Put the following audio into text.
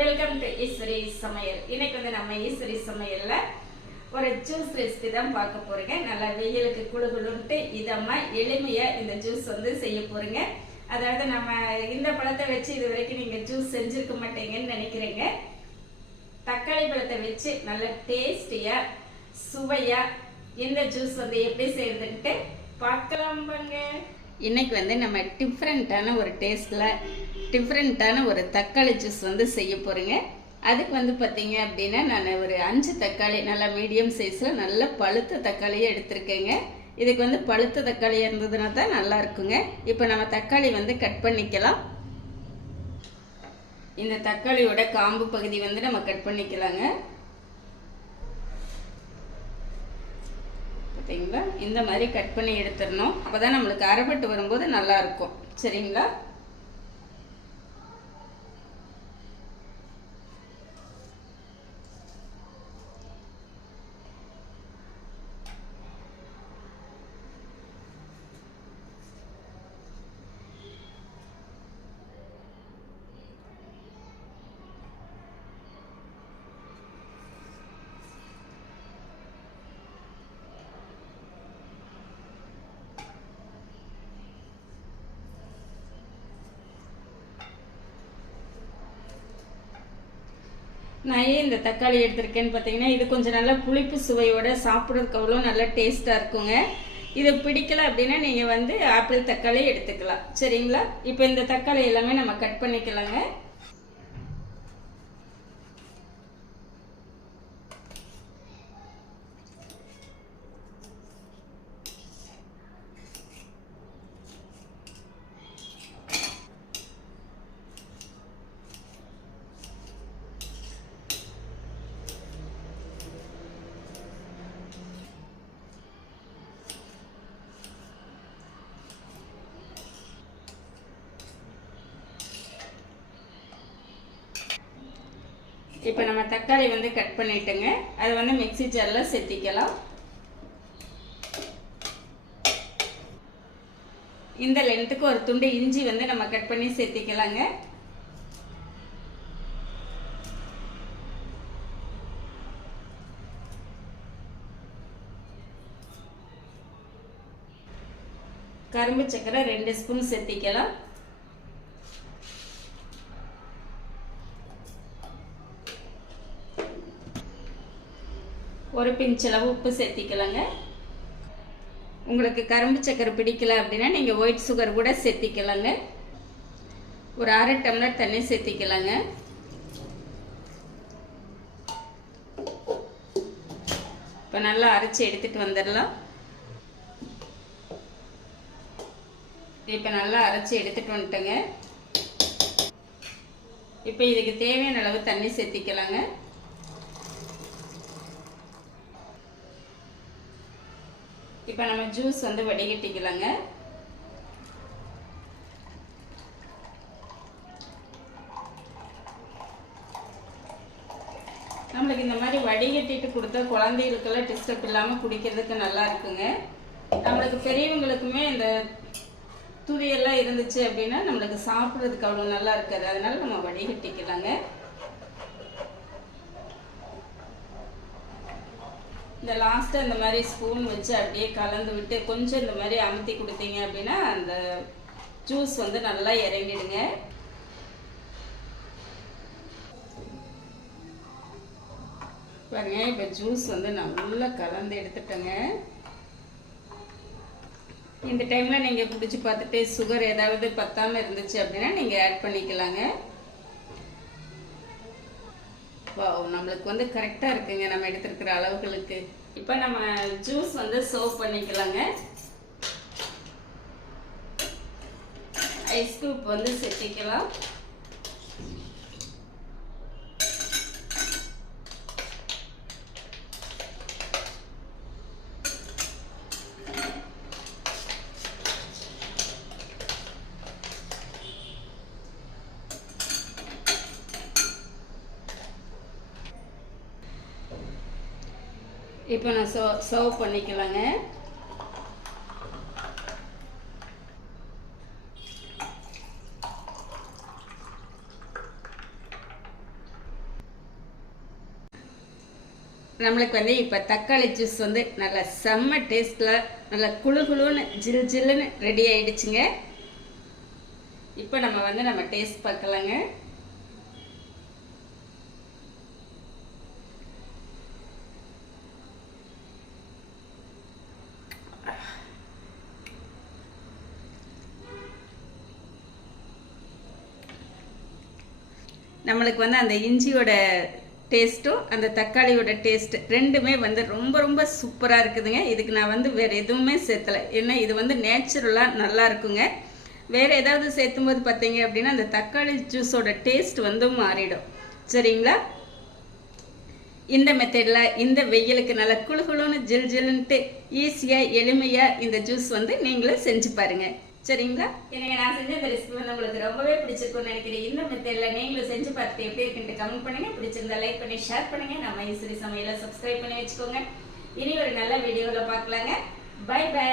Welcome to Eswari சமையல். இன்னைக்கு நம்ம ஈஸ்வரி சமையல்ல ஒரு ஜூஸ் ரெசிபி தான் பார்க்க போறீங்க. நல்லா வெயிலுக்கு குளுகுளுன்ட்டு இதமா எளிமையா இந்த ஜூஸ் செய்ய போறீங்க. அதாவது நம்ம இந்த பழத்தை வச்சு இது வரைக்கும் நீங்க ஜூஸ் செஞ்சிருக்க மாட்டீங்கன்னு நினைக்கிறீங்க. தக்காளி பழத்தை வச்சு நல்ல டேஸ்டியா சுவையா இந்த ஜூஸ் எப்படி செய்யறதுன்ட்டு பார்க்கலாம் பாருங்க. இன்னைக்கு நம்ம டிஃப்ரெண்ட்டான ஒரு டேஸ்ட்ல டிஃப்ரெண்ட்டான ஒரு தக்காளி ஜூஸ் செய்ய போறேங்க. அதுக்கு பார்த்தீங்க அப்படின்னா நான் ஒரு 5 தக்காளி நல்லா மீடியம் சைஸில் நல்ல பழுத்த தக்காளியை எடுத்திருக்கேங்க. இதுக்கு பழுத்த தக்காளி இருந்ததுன்னா தான் நல்லா இருக்குங்க. இப்போ நம்ம தக்காளி கட் பண்ணிக்கலாம். இந்த தக்காளியோட காம்பு பகுதி நம்ம கட் பண்ணிக்கலாங்க. பார்த்தீங்களா, இந்த மாதிரி கட் பண்ணி எடுத்துடணும். அப்போதான் நம்மளுக்கு அரைப்பட்டு வரும்போது நல்லா இருக்கும். சரிங்களா? நான் ஏன் இந்த தக்காளி எடுத்திருக்கேன்னு பார்த்தீங்கன்னா, இது கொஞ்சம் நல்ல புளிப்பு சுவையோட சாப்பிட்றதுக்கு அவ்வளோ நல்ல டேஸ்ட்டாக இருக்குங்க. இது பிடிக்கல அப்படின்னா நீங்கள் ஆப்பிள் தக்காளி எடுத்துக்கலாம். சரிங்களா? இப்போ இந்த தக்காளி எல்லாமே நம்ம கட் பண்ணிக்கலாங்க. இப்போ நம்ம தக்காளி கட் பண்ணிட்டுங்க. அது மிக்ஸி ஜாரில் சேர்த்திக்கலாம். இந்த லென்த்துக்கு ஒரு துண்டு இஞ்சி நம்ம கட் பண்ணி சேர்த்திக்கலாங்க. கரும்பு சக்கரை 2 ஸ்பூன் சேர்த்திக்கலாம். ஒரு பிஞ்ச் அளவு உப்பு சேர்த்திக்கலாங்க. உங்களுக்கு கரும்பு சக்கரை பிடிக்கல அப்படின்னா நீங்கள் ஒயிட் சுகர் கூட சேர்த்திக்கலாங்க. ஒரு 1/2 டம்ளர் தண்ணி சேர்த்திக்கலாங்க. இப்போ நல்லா அரைச்சி எடுத்துட்டு வந்துடலாம். இப்போ நல்லா அரைச்சி எடுத்துட்டு வந்துட்டேங்க. இப்போ இதுக்கு தேவையான அளவு தண்ணி சேர்த்திக்கலாங்க. இப்போ நம்ம ஜூஸ் வடிகட்டிக்கலாங்க. நம்மளுக்கு இந்த மாதிரி வடிகட்டிட்டு கொடுத்தா குழந்தைகளுக்கெல்லாம் டிஸ்டர்ப் இல்லாமல் குடிக்கிறதுக்கு நல்லா இருக்குங்க. நம்மளுக்கு பெரியவங்களுக்குமே இந்த துரியெல்லாம் இருந்துச்சு அப்படின்னா நம்மளுக்கு சாப்பிட்றதுக்கு அவ்வளோ நல்லா இருக்காது. அதனால நம்ம வடிகட்டிக்கலாங்க. இந்த லாஸ்ட்டாக இந்த மாதிரி ஸ்பூன் வச்சு அப்படியே கலந்து விட்டு கொஞ்சம் இந்த மாதிரி அமுத்தி கொடுத்தீங்க அப்படின்னா அந்த ஜூஸ் நல்லா இறங்கிடுங்க. பாருங்க, இப்போ ஜூஸ் நல்லா கலந்து எடுத்துட்டேங்க. இந்த டைமில் நீங்கள் குடிச்சு பார்த்துட்டு சுகர் ஏதாவது பத்தாமல் இருந்துச்சு அப்படின்னா நீங்கள் ஆட் பண்ணிக்கலாங்க. நம்மளுக்கு கரெக்டாக இருக்குங்க நம்ம எடுத்துருக்கிற அளவுகளுக்கு. இப்போ நம்ம ஜூஸ் சர்வ் பண்ணிக்கலாங்க. ஐஸ் கியூப் சேர்த்திக்கலாம். இப்போ நான் சர்வ் பண்ணிக்கலாங்க. நம்மளுக்கு வந்து இப்போ தக்காளி ஜூஸ் வந்து நல்லா செம்ம டேஸ்ட்டில் நல்லா குழு குழுன்னு ஜில் ஜில்லுன்னு ரெடி ஆயிடுச்சுங்க. இப்போ நம்ம டேஸ்ட் பார்க்கலாங்க. நம்மளுக்கு வந்து அந்த இஞ்சியோட டேஸ்ட்டும் அந்த தக்காளியோட டேஸ்ட் ரெண்டுமே வந்து ரொம்ப ரொம்ப சூப்பராக இருக்குதுங்க. இதுக்கு நான் வந்து வேறு எதுவுமே சேர்த்தலை. ஏன்னா இது வந்து நேச்சுரலாக நல்லா இருக்குங்க. வேறு ஏதாவது சேர்த்தும் போது பார்த்தீங்க அப்படின்னா அந்த தக்காளி ஜூஸோட டேஸ்ட் வந்து மாறிடும். சரிங்களா? இந்த மெத்தடில் இந்த வெயிலுக்கு நல்லா குழு குழுன்னு ஜில் ஜில்லுன்ட்டு ஈஸியாக எளிமையாக இந்த ஜூஸ் வந்து நீங்களும் செஞ்சு பாருங்கள். சரிங்களா? எனக்கு நான் செஞ்ச இந்த ரெசிபி வந்து உங்களுக்கு ரொம்பவே பிடிச்சிருக்கும்னு நினைக்கிறேன். இந்த மெத்தடில் நீங்களும் செஞ்சு பார்த்துட்டு எப்படி இருக்குன்ட்டு கமெண்ட் பண்ணுங்க. பிடிச்சிருந்தா லைக் பண்ணி ஷேர் பண்ணுங்க. நம்ம ஈஸ்வரி சமையலை சப்ஸ்கிரைப் பண்ணி வச்சுக்கோங்க. இனி ஒரு நல்ல வீடியோவில் பார்க்கலாங்க. Bye by.